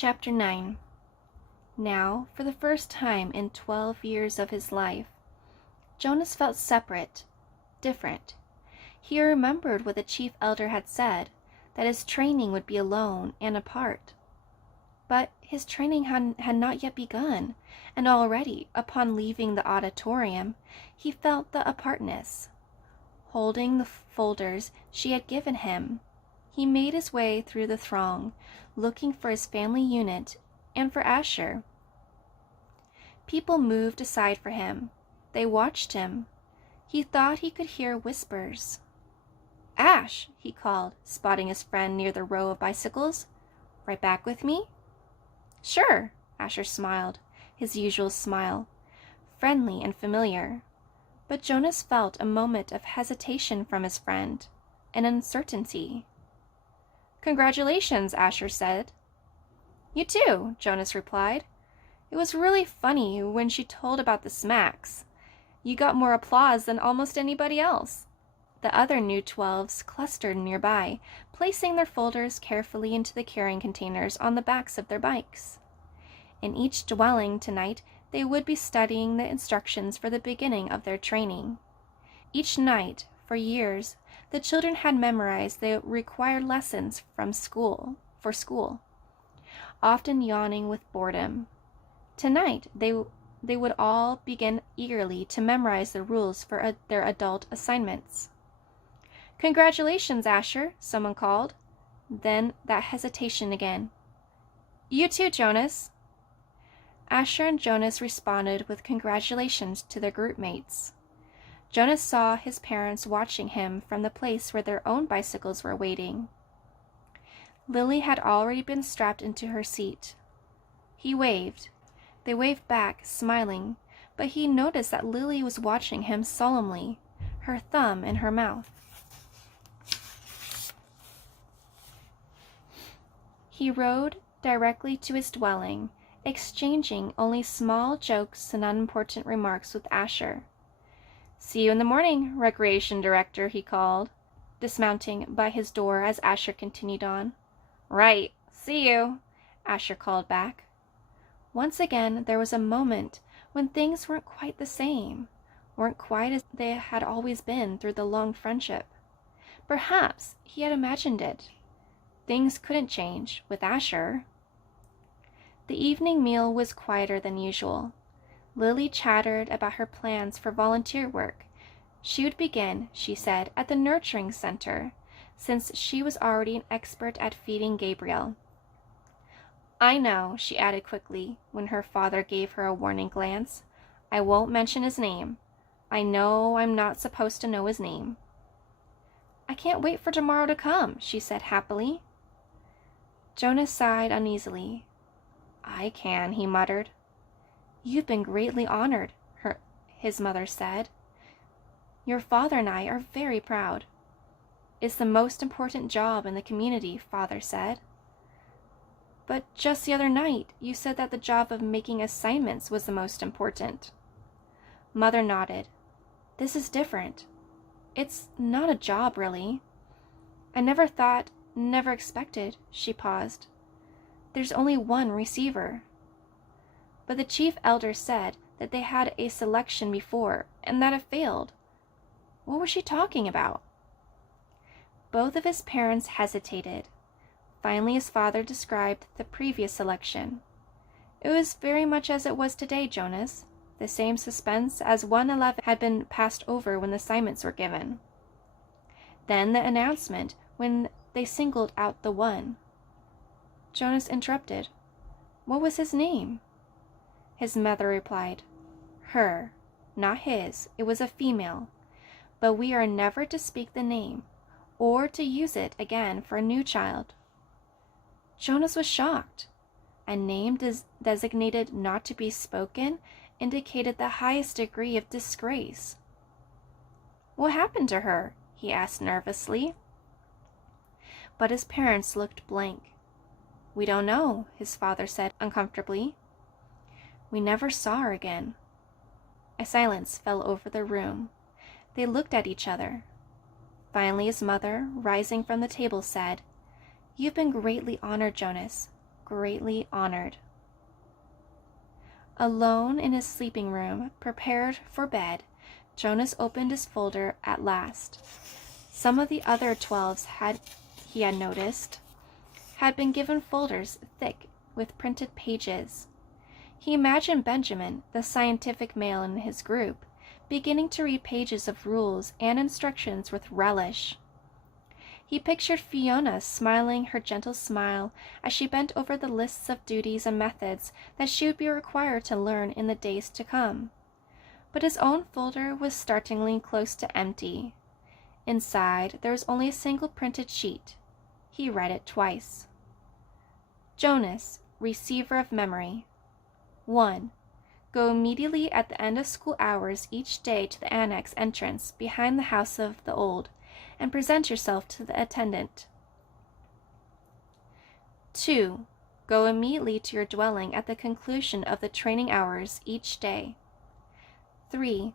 Chapter 9. Now, for the first time in 12 years of his life, Jonas felt separate, different. He remembered what the chief elder had said, that his training would be alone and apart. But his training had not yet begun, and already, upon leaving the auditorium, he felt the apartness. Holding the folders she had given him, he made his way through the throng, looking for his family unit and for Asher. People moved aside for him. They watched him. He thought he could hear whispers. "Ash," he called, spotting his friend near the row of bicycles. "Right back with me?" "Sure," Asher smiled, his usual smile, friendly and familiar. But Jonas felt a moment of hesitation from his friend, an uncertainty. "Congratulations," Asher said. "You too," Jonas replied. "It was really funny when she told about the smacks. You got more applause than almost anybody else." The other new 12s clustered nearby, placing their folders carefully into the carrying containers on the backs of their bikes. In each dwelling tonight, they would be studying the instructions for the beginning of their training. Each night, for years, the children had memorized the required lessons for school, often yawning with boredom. Tonight, they would all begin eagerly to memorize the rules for their adult assignments. "Congratulations, Asher," someone called. Then that hesitation again. "You too, Jonas." Asher and Jonas responded with congratulations to their group mates. Jonas saw his parents watching him from the place where their own bicycles were waiting. Lily had already been strapped into her seat. He waved. They waved back, smiling, but he noticed that Lily was watching him solemnly, her thumb in her mouth. He rode directly to his dwelling, exchanging only small jokes and unimportant remarks with Asher. "See you in the morning, Recreation Director," he called, dismounting by his door as Asher continued on. "Right, see you," Asher called back. Once again there was a moment when things weren't quite the same, weren't quite as they had always been through the long friendship. Perhaps he had imagined it. Things couldn't change with Asher. The evening meal was quieter than usual. Lily chattered about her plans for volunteer work. She would begin, she said, at the nurturing center, since she was already an expert at feeding Gabriel. "I know," she added quickly, when her father gave her a warning glance. "I won't mention his name. I know I'm not supposed to know his name." "I can't wait for tomorrow to come," she said happily. Jonas sighed uneasily. "I can," he muttered. "You've been greatly honored," his mother said. "Your father and I are very proud." "It's the most important job in the community," Father said. "But just the other night, you said that the job of making assignments was the most important." Mother nodded. "This is different. It's not a job, really. I never thought, never expected," she paused. "There's only one receiver." "But the chief elder said that they had a selection before, and that it failed." What was she talking about? Both of his parents hesitated. Finally, his father described the previous selection. "It was very much as it was today, Jonas. The same suspense as 111 had been passed over when the assignments were given. Then the announcement when they singled out the one." Jonas interrupted. "What was his name?" His mother replied, "Her, not his. It was a female. But we are never to speak the name, or to use it again for a new child." Jonas was shocked. A name designated not to be spoken indicated the highest degree of disgrace. "What happened to her?" he asked nervously. But his parents looked blank. "We don't know," his father said uncomfortably. "We never saw her again." A silence fell over the room. They looked at each other. Finally, his mother, rising from the table, said, "You've been greatly honored, Jonas. greatly honored. Alone in his sleeping room, prepared for bed, Jonas opened his folder at last. Some of the other 12s he had noticed, had been given folders thick with printed pages. He imagined Benjamin, the scientific male in his group, beginning to read pages of rules and instructions with relish. He pictured Fiona smiling her gentle smile as she bent over the lists of duties and methods that she would be required to learn in the days to come. But his own folder was startlingly close to empty. Inside, there was only a single printed sheet. He read it twice. Jonas, receiver of memory. 1. Go immediately at the end of school hours each day to the annex entrance behind the House of the Old, and present yourself to the attendant. 2. Go immediately to your dwelling at the conclusion of the training hours each day. 3.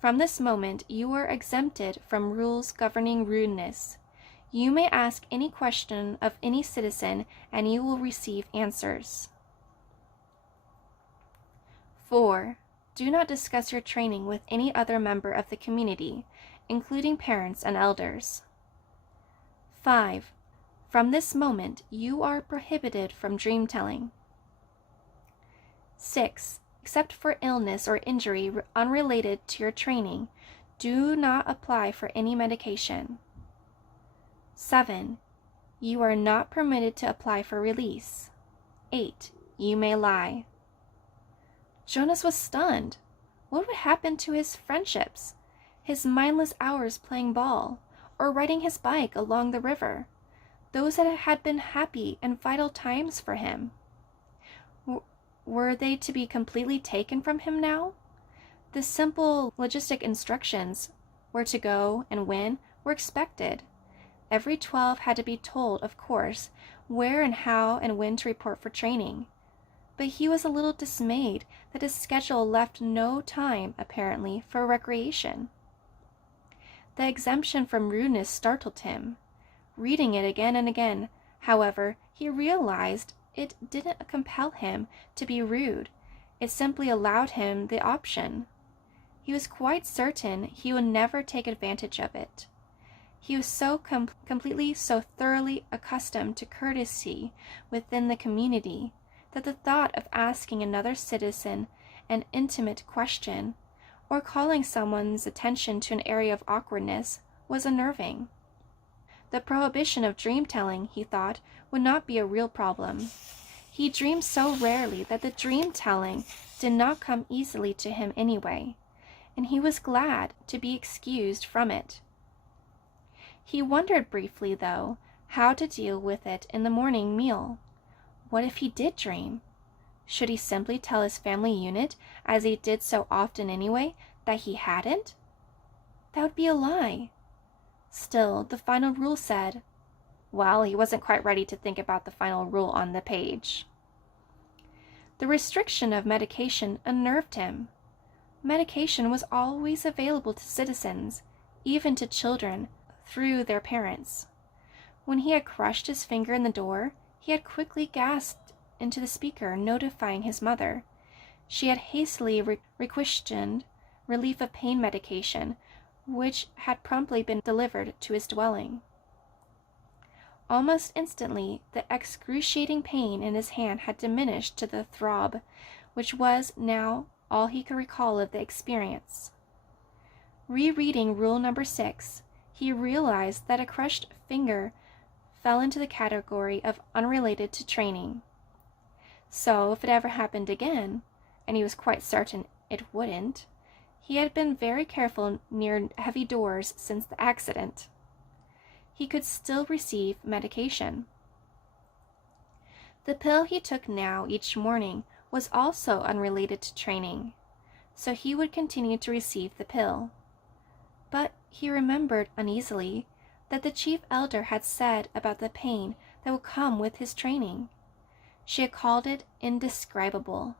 From this moment you are exempted from rules governing rudeness. You may ask any question of any citizen, and you will receive answers. 4. Do not discuss your training with any other member of the community, including parents and elders. 5. From this moment, you are prohibited from dream telling. 6. Except for illness or injury unrelated to your training, do not apply for any medication. 7. You are not permitted to apply for release. 8. You may lie. Jonas was stunned. What would happen to his friendships, his mindless hours playing ball, or riding his bike along the river, those that had been happy and vital times for him? Were they to be completely taken from him now? The simple logistic instructions, where to go and when, were expected. Every 12 had to be told, of course, where and how and when to report for training. But he was a little dismayed that his schedule left no time, apparently, for recreation. The exemption from rudeness startled him. Reading it again and again, however, he realized it didn't compel him to be rude. It simply allowed him the option. He was quite certain he would never take advantage of it. He was so thoroughly accustomed to courtesy within the community that the thought of asking another citizen an intimate question, or calling someone's attention to an area of awkwardness, was unnerving. The prohibition of dream-telling, he thought, would not be a real problem. He dreamed so rarely that the dream-telling did not come easily to him anyway, and he was glad to be excused from it. He wondered briefly, though, how to deal with it in the morning meal. What if he did dream? Should he simply tell his family unit, as he did so often anyway, that he hadn't? That would be a lie. Still, the final rule said, well, he wasn't quite ready to think about the final rule on the page. The restriction of medication unnerved him. Medication was always available to citizens, even to children, through their parents. When he had crushed his finger in the door, he had quickly gasped into the speaker, notifying his mother. She had hastily requisitioned relief of pain medication, which had promptly been delivered to his dwelling. Almost instantly, the excruciating pain in his hand had diminished to the throb, which was now all he could recall of the experience. Rereading rule number 6, he realized that a crushed finger fell into the category of unrelated to training. So, if it ever happened again, and he was quite certain it wouldn't, he had been very careful near heavy doors since the accident. He could still receive medication. The pill he took now each morning was also unrelated to training, so he would continue to receive the pill. But he remembered uneasily that the chief elder had said about the pain that would come with his training. She had called it indescribable.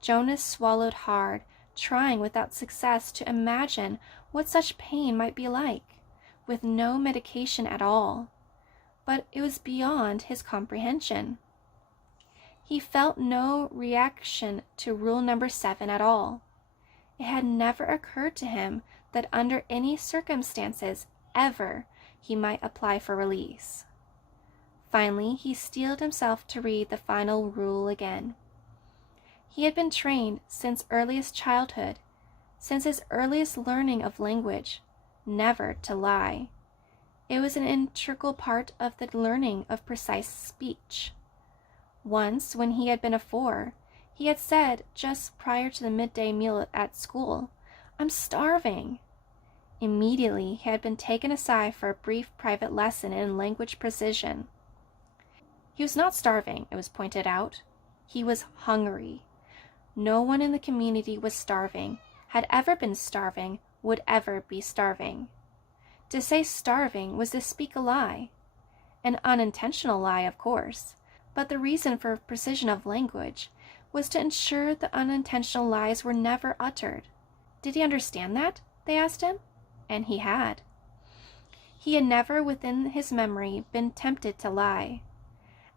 Jonas swallowed hard, trying without success to imagine what such pain might be like, with no medication at all. but it was beyond his comprehension. He felt no reaction to rule number 7 at all. It had never occurred to him that under any circumstances ever he might apply for release. Finally, he steeled himself to read the final rule again. He had been trained since earliest childhood, since his earliest learning of language, never to lie. It was an integral part of the learning of precise speech. Once, when he had been a 4, he had said, just prior to the midday meal at school, "I'm starving." Immediately, he had been taken aside for a brief private lesson in language precision. He was not starving, it was pointed out. He was hungry. No one in the community was starving, had ever been starving, would ever be starving. To say starving was to speak a lie. An unintentional lie, of course, but the reason for precision of language was to ensure the unintentional lies were never uttered. Did he understand that? They asked him. And he had. He had never within his memory been tempted to lie.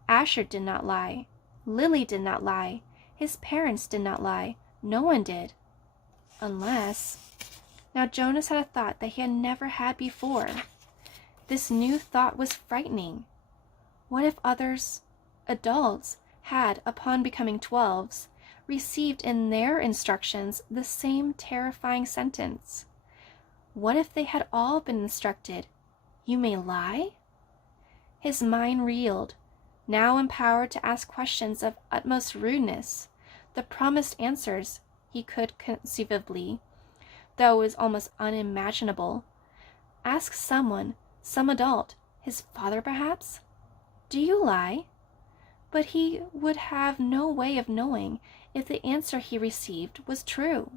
Asher did not lie. Lily did not lie. His parents did not lie. No one did. Unless... Now Jonas had a thought that he had never had before. This new thought was frightening. What if others, adults, had, upon becoming 12s, received in their instructions the same terrifying sentence? What if they had all been instructed, "You may lie"? His mind reeled, now empowered to ask questions of utmost rudeness. The promised answers he could conceivably, though it was almost unimaginable, ask someone, some adult, his father perhaps. "Do you lie?" But he would have no way of knowing if the answer he received was true.